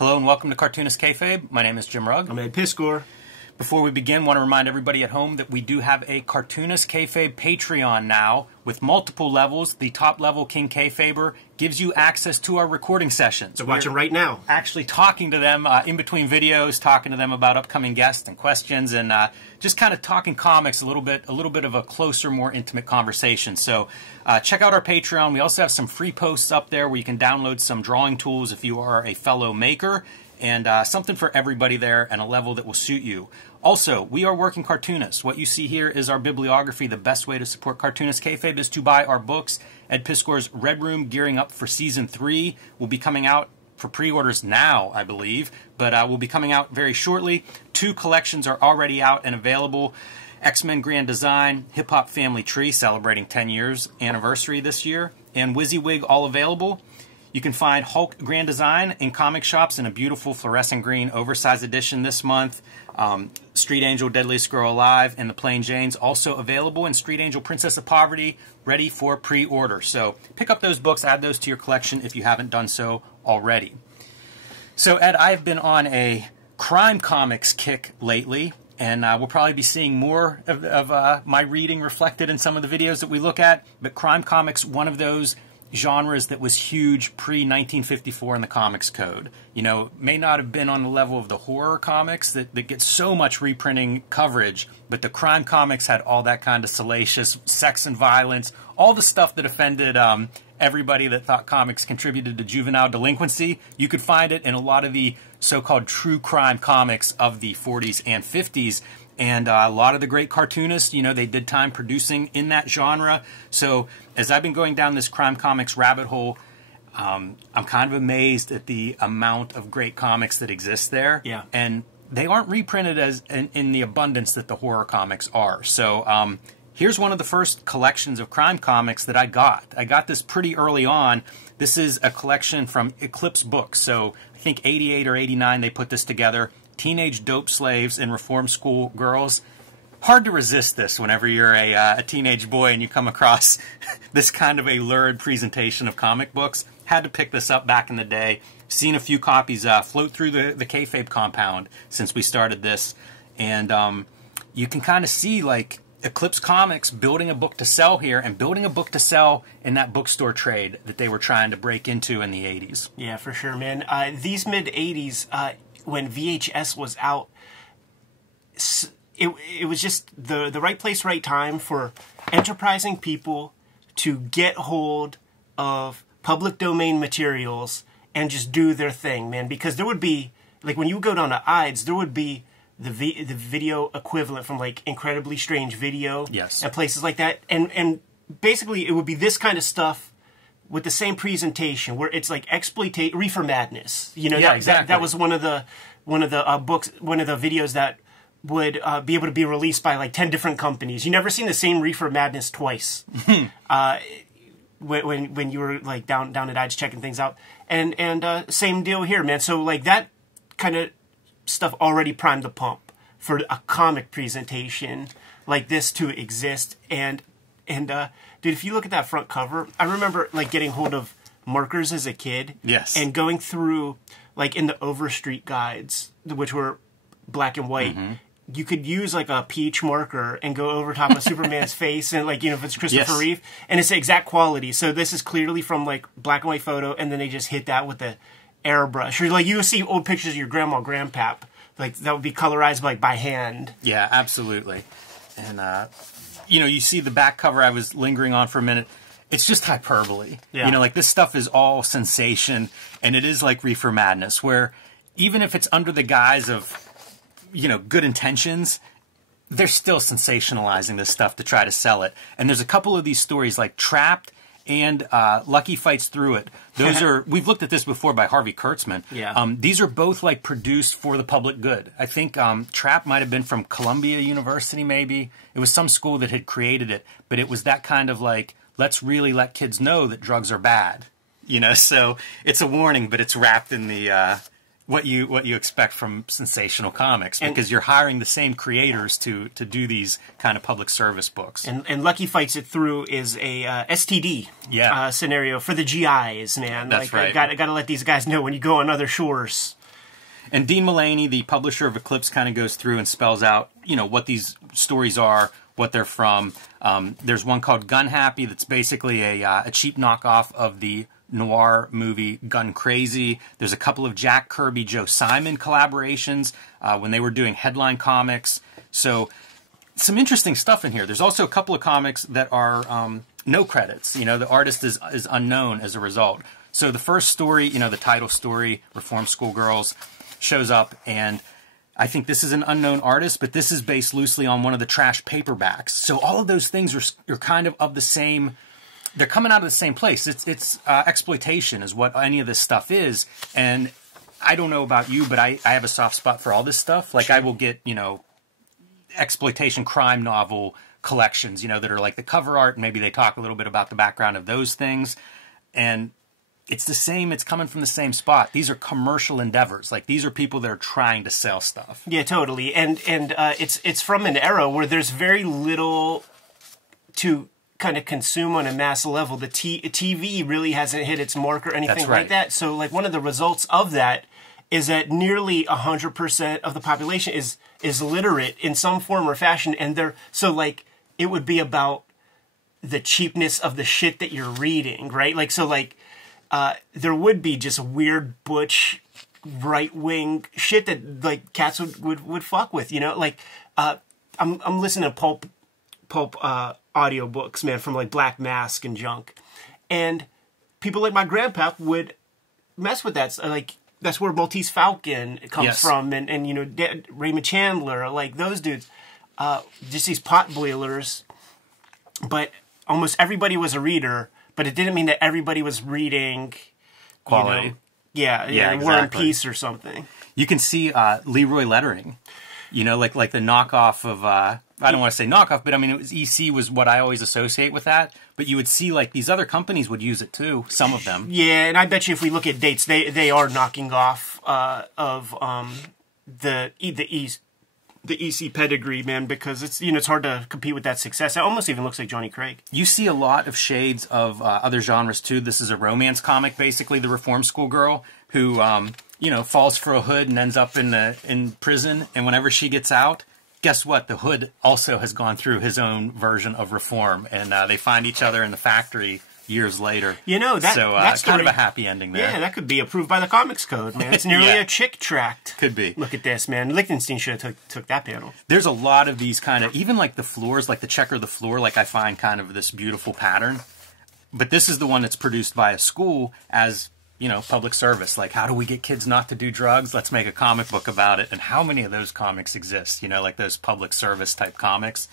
Hello and welcome to Cartoonist Kayfabe. My name is Jim Rugg. I'm Ed Piscor. Before we begin, I want to remind everybody at home that we do have a Cartoonist Kayfabe Patreon now with multiple levels. The top level, King Kayfaber, gives you access to our recording sessions. So watch them right now. Actually talking to them in between videos, talking to them about upcoming guests and questions, and just kind of talking comics a little bit of a closer, more intimate conversation. So check out our Patreon. We also have some free posts up there where you can download some drawing tools if you are a fellow maker, and something for everybody there and a level that will suit you. Also, we are working cartoonists. What you see here is our bibliography. The best way to support Cartoonist Kayfabe is to buy our books. Ed Piscor's Red Room, gearing up for Season 3, will be coming out for pre-orders now, I believe, but will be coming out very shortly. 2 collections are already out and available. X-Men Grand Design, Hip Hop Family Tree, celebrating 10 years anniversary this year, and WYSIWYG, all available. You can find Hulk Grand Design in comic shops in a beautiful fluorescent green oversized edition this month. Street Angel Deadliest Girl Alive and the Plain Janes also available, and Street Angel Princess of Poverty ready for pre-order. So pick up those books, add those to your collection if you haven't done so already. So Ed, I've been on a crime comics kick lately, and we'll probably be seeing more of my reading reflected in some of the videos that we look at. But crime comics, one of those genres that was huge pre-1954 in the Comics Code. You know, may not have been on the level of the horror comics that get so much reprinting coverage, but the crime comics had all that kind of salacious sex and violence, all the stuff that offended everybody that thought comics contributed to juvenile delinquency. You could find it in a lot of the so-called true crime comics of the 40s and 50s. And a lot of the great cartoonists, you know, they did time producing in that genre. So as I've been going down this crime comics rabbit hole, I'm kind of amazed at the amount of great comics that exist there. Yeah. And they aren't reprinted as in the abundance that the horror comics are. So here's one of the first collections of crime comics that I got. I got this pretty early on. This is a collection from Eclipse Books. So I think 88 or 89 they put this together. Teenage dope slaves and reform school girls. Hard to resist this whenever you're a teenage boy and you come across this kind of a lurid presentation of comic books. Had to pick this up back in the day. Seen a few copies float through the Kayfabe compound since we started this. And you can kind of see like Eclipse Comics building a book to sell here and building a book to sell in that bookstore trade that they were trying to break into in the 80s. Yeah, for sure, man. These mid-80s, when VHS was out, it was just the right place, right time for enterprising people to get hold of public domain materials and just do their thing, man. Because there would be, like when you go down to IDES, there would be the video equivalent from like Incredibly Strange Video, yes, and places like that. And basically it would be this kind of stuff with the same presentation, where it's like Reefer Madness. You know, yeah, exactly. That was one of the books, one of the videos that would be able to be released by like 10 different companies. You never seen the same Reefer Madness twice. When you were like down at IDES checking things out, and same deal here, man. So like that kind of stuff already primed the pump for a comic presentation like this to exist. And dude, if you look at that front cover, I remember like getting hold of markers as a kid. Yes. And going through like in the Overstreet guides, which were black and white. Mm-hmm. You could use like a peach marker and go over top of Superman's face, and like, you know, if it's Christopher Reeve, and it's the exact quality. So this is clearly from like black and white photo, and then they just hit that with the airbrush. Or like you see old pictures of your grandma, grandpap, like that would be colorized like by hand. Yeah, absolutely. And you know, you see the back cover I was lingering on for a minute. It's just hyperbole. Yeah. You know, like this stuff is all sensation, and it is like Reefer Madness, where even if it's under the guise of, you know, good intentions, they're still sensationalizing this stuff to try to sell it. And there's a couple of these stories like Trapped and Lucky Fights Through It. Those are, we've looked at this before by Harvey Kurtzman. Yeah. These are both like produced for the public good. I think Trapped might have been from Columbia University, maybe. It was some school that had created it, but it was that kind of like, let's really let kids know that drugs are bad. You know, so it's a warning, but it's wrapped in the what you expect from sensational comics, because you're hiring the same creators to do these kind of public service books. And Lucky Fights It Through is a STD scenario for the GIs, man. That's like, right. Got to let these guys know when you go on other shores. And Dean Mullaney, the publisher of Eclipse, kind of goes through and spells out, you know, what these stories are, what they're from. There's one called Gun Happy that's basically a cheap knockoff of the noir movie Gun Crazy. There's a couple of Jack Kirby, Joe Simon collaborations when they were doing headline comics. So some interesting stuff in here. There's also a couple of comics that are no credits. You know, the artist is unknown as a result. So the first story, you know, the title story, Reform Schoolgirls, shows up, and I think this is an unknown artist, but this is based loosely on one of the trash paperbacks. So all of those things are kind of the same. They're coming out of the same place. It's exploitation is what any of this stuff is. And I don't know about you, but I have a soft spot for all this stuff. Like, I will get, you know, exploitation crime novel collections, you know, that are like the cover art, and maybe they talk a little bit about the background of those things. And it's the same. It's coming from the same spot. These are commercial endeavors. Like, these are people that are trying to sell stuff. Yeah, totally. And it's from an era where there's very little to kind of consume on a mass level. The TV really hasn't hit its mark or anything like that. So, like, one of the results of that is that nearly 100% of the population is literate in some form or fashion, and they're so, like, it would be about the cheapness of the shit that you're reading, right? Like, so, like, there would be just weird butch right-wing shit that, like, cats would fuck with, you know? Like, I'm listening to pulp audiobooks, man, from, like, Black Mask and junk, and people like my grandpa would mess with that. Like, that's where Maltese Falcon comes from, and you know, Raymond Chandler, like those dudes, just these pot boilers. But almost everybody was a reader, but it didn't mean that everybody was reading quality. You know, yeah, exactly. War and Peace or something. You can see Leroy lettering, you know, like the knockoff of. I don't want to say knockoff, but I mean, it was EC was what I always associate with that. But you would see, like, these other companies would use it too. Some of them. Yeah, and I bet you if we look at dates, they are knocking off of the EC pedigree, man, because it's, you know, it's hard to compete with that success. It almost even looks like Johnny Craig. You see a lot of shades of other genres too. This is a romance comic, basically, the Reform Schoolgirl who you know, falls for a hood and ends up in prison, and whenever she gets out, guess what? The hood also has gone through his own version of reform, and they find each other in the factory years later. You know, that's kind of a happy ending there. Yeah, that could be approved by the Comics Code, man. It's nearly a chick tract. Could be. Look at this, man. Lichtenstein should have took that panel. There's a lot of these kind of, even like the floors, like the checker of the floor, like I find kind of this beautiful pattern. But this is the one that's produced by a school as, you know, public service. Like, how do we get kids not to do drugs? Let's make a comic book about it. And how many of those comics exist? You know, like those public service type comics,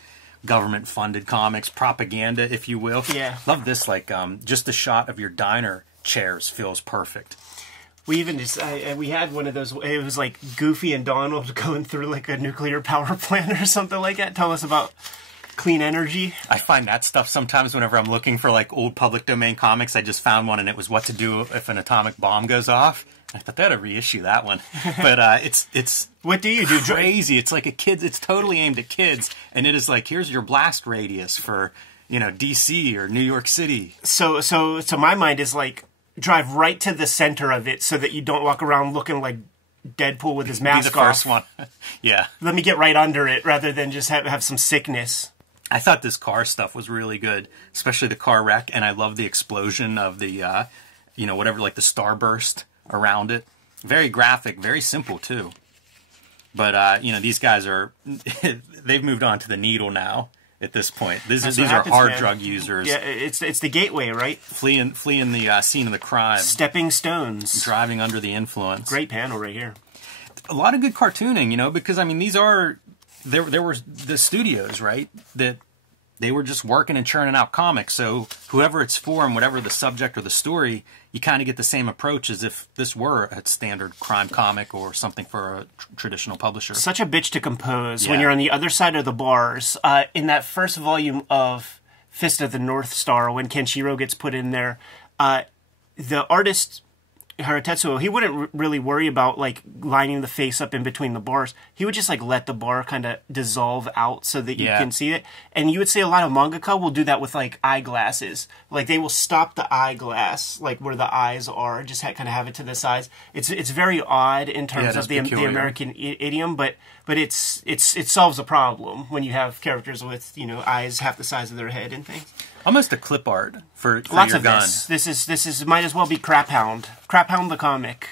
government funded comics, propaganda, if you will. Yeah. Love this, like, just a shot of your diner chairs feels perfect. We even just, we had one of those, it was like Goofy and Donald going through like a nuclear power plant or something like that. Tell us about clean energy. I find that stuff sometimes whenever I'm looking for like old public domain comics. I just found one and it was what to do if an atomic bomb goes off. I thought they had to reissue that one. But it's what do you do? Crazy. It's like a kid's, it's totally aimed at kids, and it is like, here's your blast radius for, you know, DC or New York City. So my mind is like, drive right to the center of it so that you don't walk around looking like Deadpool with his mask off. Be the first one. Yeah. Let me get right under it rather than just have some sickness. I thought this car stuff was really good, especially the car wreck, and I love the explosion of the, you know, whatever, like the starburst around it. Very graphic, very simple too. But, you know, these guys are, they've moved on to the needle now at this point. These are hard drug users. Yeah, it's the gateway, right? Fleeing the scene of the crime. Stepping stones. Driving under the influence. Great panel right here. A lot of good cartooning, you know, because, I mean, these are... There were the studios, right, that they were just working and churning out comics. So whoever it's for and whatever the subject or the story, you kind of get the same approach as if this were a standard crime comic or something for a traditional publisher. Such a bitch to compose when you're on the other side of the bars. In that first volume of Fist of the North Star, when Kenshiro gets put in there, the artist Tetsuo, he wouldn't really worry about like lining the face up in between the bars. He would just like let the bar kind of dissolve out so that you can see it. And you would say a lot of mangaka will do that with like eyeglasses. Like they will stop the eyeglass like where the eyes are, just kind of have it to the sides. It's very odd in terms of the American idiom, but it solves a problem when you have characters with, you know, eyes half the size of their head and things. Almost a clip art for lots your of gun. This is might as well be Crap Hound the comic.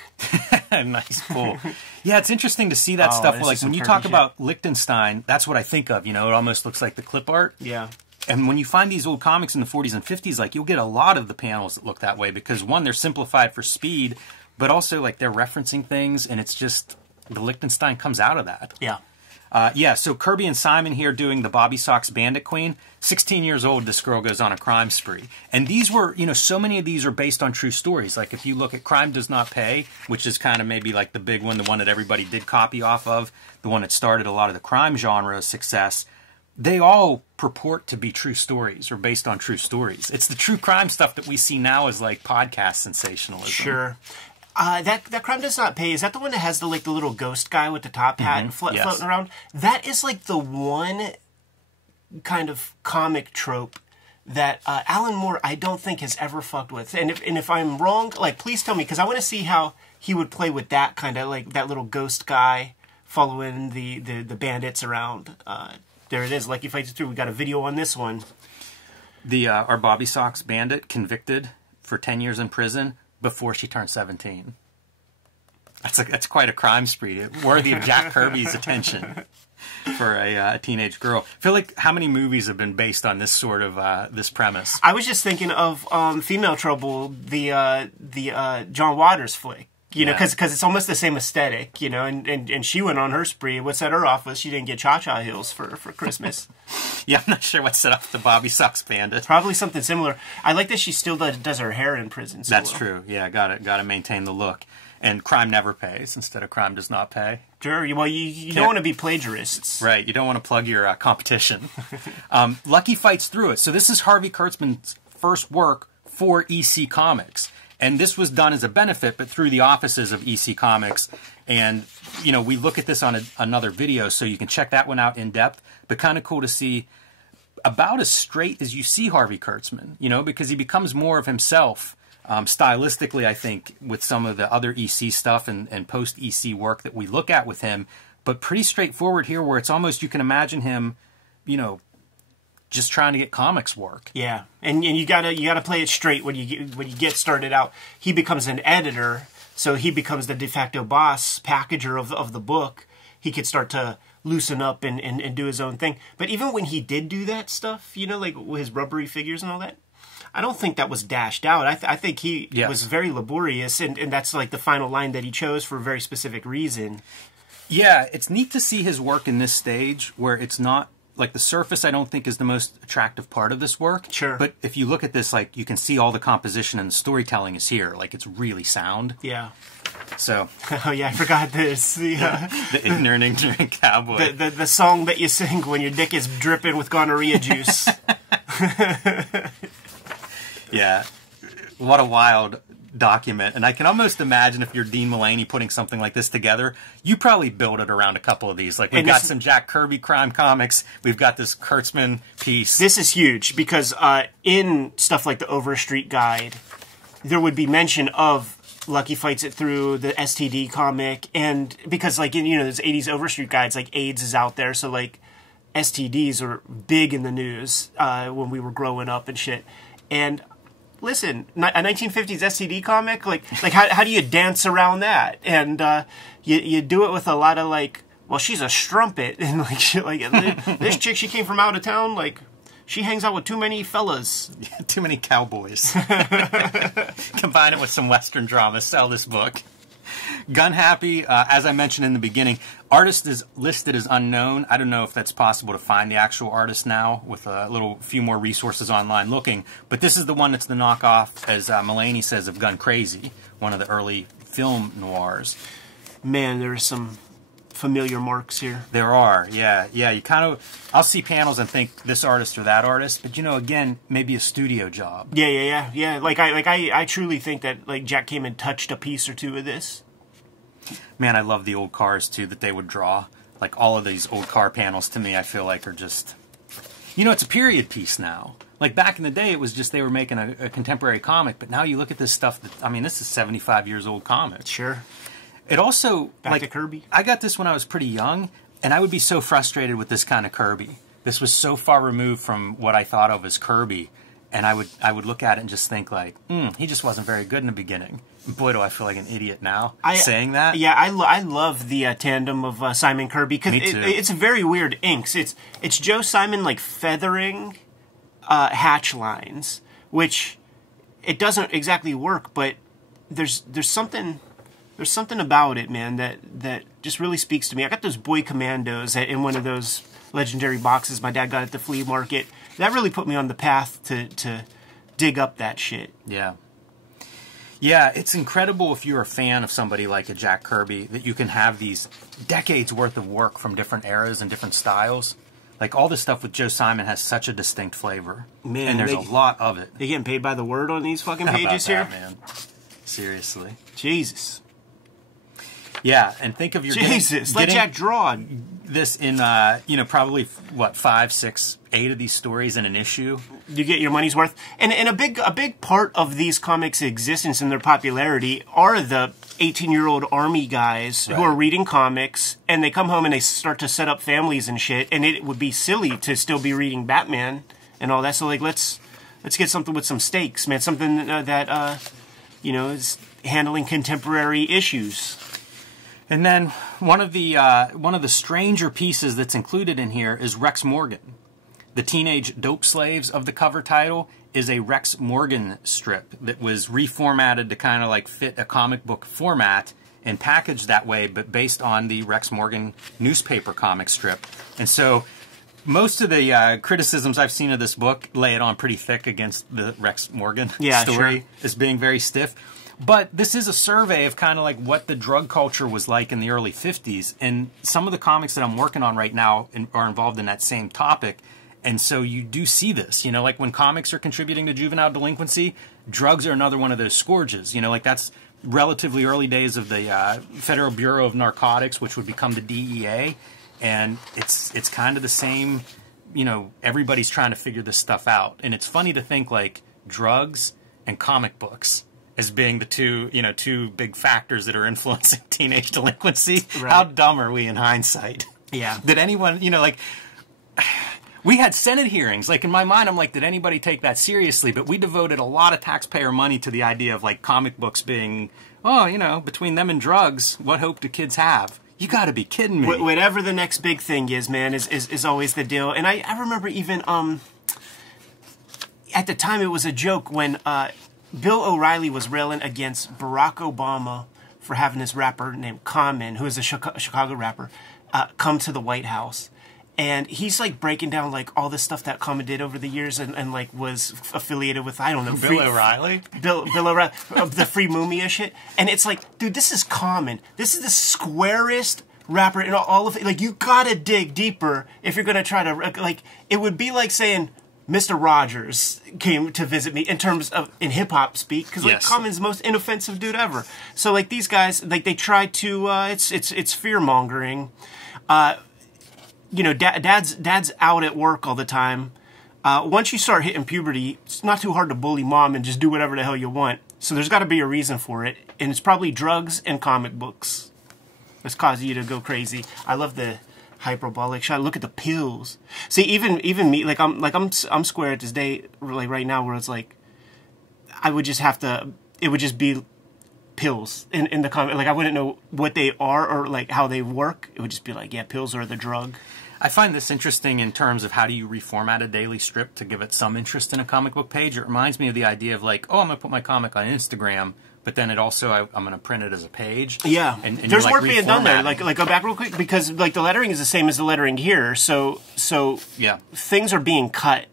Nice, cool. Yeah, it's interesting to see that stuff. Like when you talk about Liechtenstein, that's what I think of. You know, it almost looks like the clip art. Yeah. And when you find these old comics in the 40s and 50s, like you'll get a lot of the panels that look that way because one, they're simplified for speed, but also like they're referencing things, and it's just the Liechtenstein comes out of that. Yeah. So Kirby and Simon here doing the Bobby Sox Bandit Queen. 16 years old, this girl goes on a crime spree. And these were, you know, so many of these are based on true stories. Like if you look at Crime Does Not Pay, which is kind of maybe like the big one, the one that everybody did copy off of, the one that started a lot of the crime genre success, they all purport to be true stories or based on true stories. It's the true crime stuff that we see now as like podcast sensationalism. Sure. That Crime Does Not Pay, is that the one that has the little ghost guy with the top hat floating around? That is like the one kind of comic trope that Alan Moore I don't think has ever fucked with. And if I'm wrong, like please tell me, because I want to see how he would play with that kind of like that little ghost guy following the bandits around. There it is, Lucky Fights Through. We got a video on this one. The our Bobby Sox bandit convicted for 10 years in prison before she turned 17. That's quite a crime spree, worthy of Jack Kirby's attention for a teenage girl. I feel like how many movies have been based on this sort of this premise? I was just thinking of Female Trouble, the John Waters flick. You know, because it's almost the same aesthetic, you know, and she went on her spree. What set her off was she didn't get cha-cha heels for Christmas. Yeah, I'm not sure what set off the Bobby Sox Bandit. Probably something similar. I like that she still does her hair in prison. That's true. Yeah, got to maintain the look. And Crime Never Pays instead of Crime Does Not Pay. Sure. Well, you don't want to be plagiarists. Right. You don't want to plug your competition. Lucky Fights Through It. So this is Harvey Kurtzman's first work for EC Comics. And this was done as a benefit, but through the offices of EC Comics. And, you know, we look at this on another video, so you can check that one out in depth. But kind of cool to see about as straight as you see Harvey Kurtzman, you know, because he becomes more of himself stylistically, I think, with some of the other EC stuff and post-EC work that we look at with him. But pretty straightforward here, where it's almost, you can imagine him, you know, just trying to get comics work. Yeah, and you gotta play it straight when you get started out. He becomes an editor, so he becomes the de facto boss, packager of the book. He could start to loosen up and do his own thing. But even when he did do that stuff, you know, like with his rubbery figures and all that, I don't think that was dashed out. I think he was very laborious, and that's like the final line that he chose for a very specific reason. Yeah, it's neat to see his work in this stage where it's not like the surface. I don't think is the most attractive part of this work. Sure. But if you look at this, like you can see all the composition and the storytelling is here. Like it's really sound. Yeah. So. Oh yeah, I forgot this. The ignorant cowboy. The song that you sing when your dick is dripping with gonorrhea juice. Yeah. What a wild document. And I can almost imagine if you're Dean Mulaney putting something like this together, you probably build it around a couple of these. Like we've got some Jack Kirby crime comics. We've got this Kurtzman piece. This is huge because in stuff like the Overstreet Guide, there would be mention of Lucky Fights It Through, the STD comic, and because like in, you know, there's 80s Overstreet Guides, like AIDS is out there, so like STDs are big in the news when we were growing up and shit. And listen, a 1950s STD comic, like how do you dance around that? And you do it with a lot of like, well, she's a strumpet, and like shit, like this chick, she came from out of town, like she hangs out with too many fellas, too many cowboys. Combine it with some Western drama, sell this book. Gun Happy, as I mentioned in the beginning, artist is listed as unknown. I don't know if that's possible to find the actual artist now with a few more resources online looking. But this is the one that's the knockoff, as Mulaney says, of Gun Crazy, one of the early film noirs. Man, there's some familiar marks here. There are, yeah. You kind of, I'll see panels and think this artist or that artist, but again, maybe a studio job. Yeah. Like I truly think that like Jack came and touched a piece or two of this. Man, I love the old cars too that they would draw. Like all of these old car panels to me, I feel like are just, it's a period piece now. Like back in the day, it was just they were making a contemporary comic, but now you look at this stuff this is 75 years old comic. Sure. It also, Back to Kirby. I got this when I was pretty young, and I would be so frustrated with this kind of Kirby. This was so far removed from what I thought of as Kirby, and I would look at it and just think like, he just wasn't very good in the beginning. Boy, do I feel like an idiot now saying that. Yeah, I love the tandem of Simon Kirby, because it's very weird inks. It's Joe Simon like feathering hatch lines, which it doesn't exactly work, but there's something about it, man, that just really speaks to me. I got those Boy Commandos in one of those legendary boxes my dad got at the flea market. That really put me on the path to dig up that shit. Yeah. Yeah, it's incredible if you're a fan of somebody like a Jack Kirby that you can have these decades worth of work from different eras and different styles. Like all this stuff with Joe Simon has such a distinct flavor. Man, and there's a lot of it. They getting paid by the word on these fucking pages here? Man. Seriously. Jesus. Yeah, and think of your let Jack draw this in probably 5, 6, 8 of these stories in an issue. You get your money's worth, and a big part of these comics' existence and their popularity are the 18-year-old army guys who are reading comics, and they come home and they start to set up families and shit. And it would be silly to still be reading Batman and all that. So like let's get something with some stakes, man. Something that is handling contemporary issues. And then one of the stranger pieces that's included in here is Rex Morgan. The Teenage Dope Slaves of the cover title is a Rex Morgan strip that was reformatted to kind of like fit a comic book format and packaged that way, but based on the Rex Morgan newspaper comic strip. And so most of the criticisms I've seen of this book lay it on pretty thick against the Rex Morgan story as being very stiff. But this is a survey of kind of like what the drug culture was like in the early 50s. And some of the comics that I'm working on right now are involved in that same topic. And so you do see this, like when comics are contributing to juvenile delinquency, drugs are another one of those scourges. Like that's relatively early days of the Federal Bureau of Narcotics, which would become the DEA. And it's kind of the same, everybody's trying to figure this stuff out. And it's funny to think like drugs and comic books as being the two big factors that are influencing teenage delinquency. Right. How dumb are we in hindsight? Yeah. Did anyone, we had Senate hearings. Like in my mind, I'm like, did anybody take that seriously? But we devoted a lot of taxpayer money to the idea of like comic books being, between them and drugs, what hope do kids have? You got to be kidding me. Whatever the next big thing is, man, is always the deal. And I remember even at the time it was a joke when Bill O'Reilly was railing against Barack Obama for having this rapper named Common, who is a Chicago rapper, come to the White House. And he's like breaking down like all the stuff that Common did over the years and like was affiliated with, I don't know. Bill O'Reilly? Bill O'Reilly, the Free Mumia shit. And it's like, dude, this is Common. This is the squarest rapper in all of it. Like, you gotta dig deeper if you're gonna try to, like, it would be like saying Mr. Rogers came to visit me in terms of, in hip-hop speak, because like Common's the most inoffensive dude ever. So like these guys, like they try to, it's fear-mongering. Dad's out at work all the time. Once you start hitting puberty, it's not too hard to bully mom and just do whatever the hell you want. So there's got to be a reason for it, and it's probably drugs and comic books that's causing you to go crazy. I love the hyperbolic shot. Look at the pills. See, even me, I'm square at this day, like right now, where it's like, I would just have to. It would just be pills in the comic. Like I wouldn't know what they are or like how they work. It would just be like, yeah, pills are the drug. I find this interesting in terms of how do you reformat a daily strip to give it some interest in a comic book page. It reminds me of the idea of like, oh, I'm going to put my comic on Instagram, but then it also, I'm going to print it as a page. Yeah. And there's like work being done there. Like go back real quick, because like the lettering is the same as the lettering here. So yeah, things are being cut.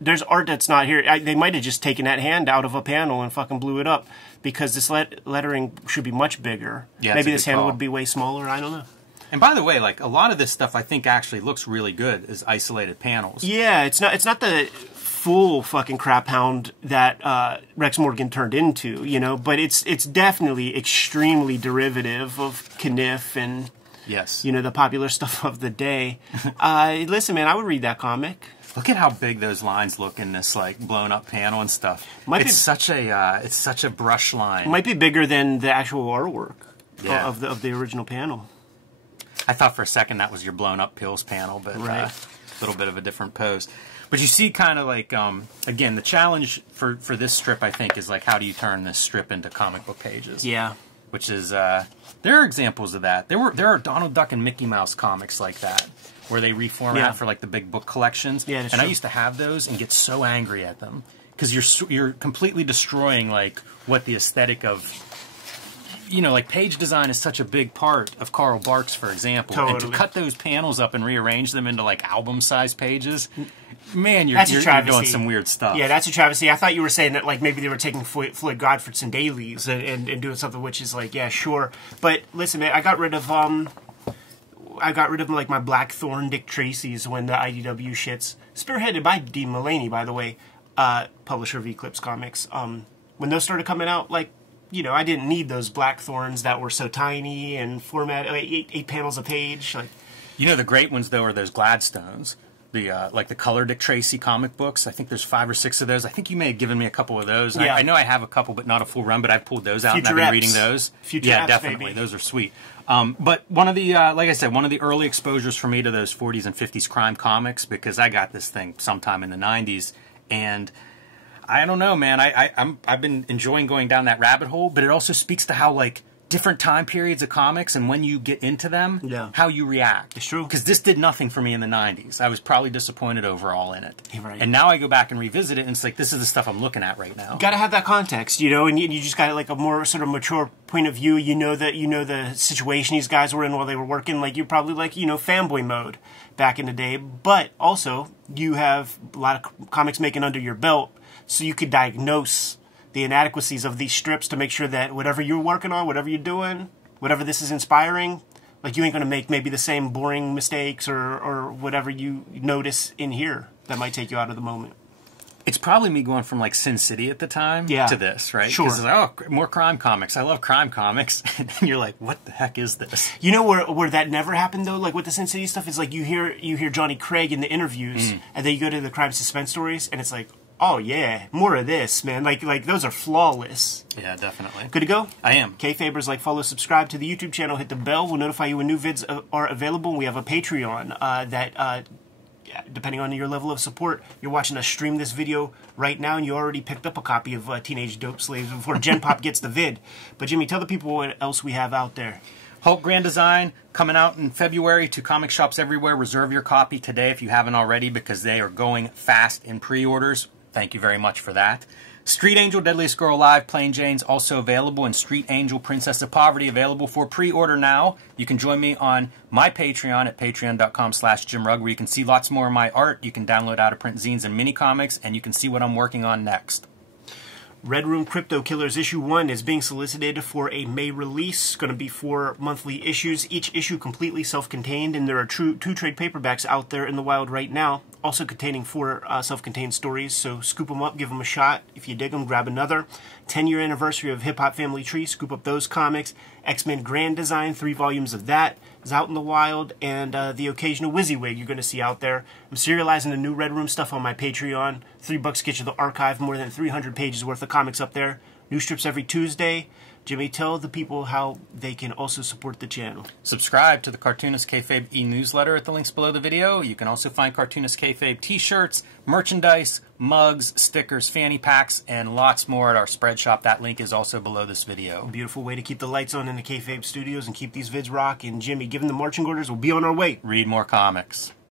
There's art that's not here. They might have just taken that hand out of a panel and fucking blew it up, because this lettering should be much bigger. Yeah, maybe this handle would be way smaller. I don't know. And by the way, like a lot of this stuff I think actually looks really good as isolated panels. Yeah, it's not the full fucking crap hound that Rex Morgan turned into, you know, but it's definitely extremely derivative of Kniff and yes, you know, the popular stuff of the day. Listen, man, I would read that comic. Look at how big those lines look in this like blown up panel and stuff. It's such a brush line. It might be bigger than the actual artwork yeah. of the original panel. I thought for a second that was your blown up Pills panel, but right. A little bit of a different pose. But you see kind of like, again, the challenge for this strip, I think, is like how do you turn this strip into comic book pages? Yeah. Which is, there are examples of that. There are Donald Duck and Mickey Mouse comics like that, where they reformat for like the big book collections. Yeah, and true. I used to have those and get so angry at them because you're completely destroying like what the aesthetic of, you know, like page design is such a big part of Carl Barks, for example. Totally. And to cut those panels up and rearrange them into like album size pages, man, you're doing some weird stuff. Yeah, that's a travesty. I thought you were saying that like maybe they were taking Floyd Godfredson dailies and doing something, which is like, yeah, sure. But listen, man, I got rid of like my Blackthorn Dick Tracy's when the IDW shits, spearheaded by Dean Mulaney, by the way, publisher of Eclipse Comics. When those started coming out, like, you know, I didn't need those Blackthorns that were so tiny and format like eight panels a page. Like, you know, the great ones though are those Gladstones. The like the color Dick Tracy comic books. I think there's 5 or 6 of those. I think you may have given me a couple of those. Yeah. I know I have a couple, but not a full run. But I've pulled those out and I've been reading those. Yeah, definitely. Baby. Those are sweet. But one of the, like I said, one of the early exposures for me to those 40s and 50s crime comics, because I got this thing sometime in the 90s, and I don't know, man. I've been enjoying going down that rabbit hole, but it also speaks to how like different time periods of comics and when you get into them, how you react. It's true. Because this did nothing for me in the 90s. I was probably disappointed overall in it. Right. And now I go back and revisit it, and it's like, this is the stuff I'm looking at right now. You got to have that context, you know, and you just got like a more sort of mature point of view. You know the situation these guys were in while they were working. Like, you're probably like, you know, fanboy mode back in the day. But also, you have a lot of comics making under your belt, so you could diagnose the inadequacies of these strips to make sure that whatever you're working on, whatever you're doing, whatever this is inspiring, like you ain't going to make maybe the same boring mistakes or whatever you notice in here that might take you out of the moment. It's probably me going from like Sin City at the time to this, right? Sure. Because it's like, oh, more crime comics. I love crime comics. And you're like, what the heck is this? You know where that never happened though, like with the Sin City stuff, is like you hear Johnny Craig in the interviews, and then you go to the crime suspense stories, and it's like, oh yeah, more of this, man. Like those are flawless. Yeah, definitely. Good to go? I am. Kayfabers, like, follow, subscribe to the YouTube channel, hit the bell. We'll notify you when new vids are available. We have a Patreon that, depending on your level of support, you're watching us stream this video right now, and you already picked up a copy of Teenage Dope Slaves before Gen Pop gets the vid. But Jimmy, tell the people what else we have out there. Hulk Grand Design coming out in February to comic shops everywhere. Reserve your copy today if you haven't already, because they are going fast in pre-orders. Thank you very much for that. Street Angel, Deadliest Girl Alive, Plain Jane's also available, and Street Angel, Princess of Poverty available for pre-order now. You can join me on my Patreon at patreon.com/JimRugg, where you can see lots more of my art. You can download out-of-print zines and mini-comics, and you can see what I'm working on next. Red Room Crypto Killers issue 1 is being solicited for a May release. Going to be 4 monthly issues, each issue completely self-contained, and there are 2 trade paperbacks out there in the wild right now, also containing 4 self-contained stories, so scoop them up, give them a shot. If you dig them, grab another. 10-year anniversary of Hip Hop Family Tree, scoop up those comics. X-Men Grand Design, 3 volumes of that is out in the wild, and the occasional WYSIWYG you're going to see out there. I'm serializing the new Red Room stuff on my Patreon. $3 gets you the archive, more than 300 pages worth of comics up there. New strips every Tuesday. Jimmy, tell the people how they can also support the channel. Subscribe to the Cartoonist Kayfabe e-newsletter at the links below the video. You can also find Cartoonist Kayfabe t-shirts, merchandise, mugs, stickers, fanny packs, and lots more at our spread shop. That link is also below this video. A beautiful way to keep the lights on in the Kayfabe studios and keep these vids rocking. Jimmy, given the marching orders, we'll be on our way. Read more comics.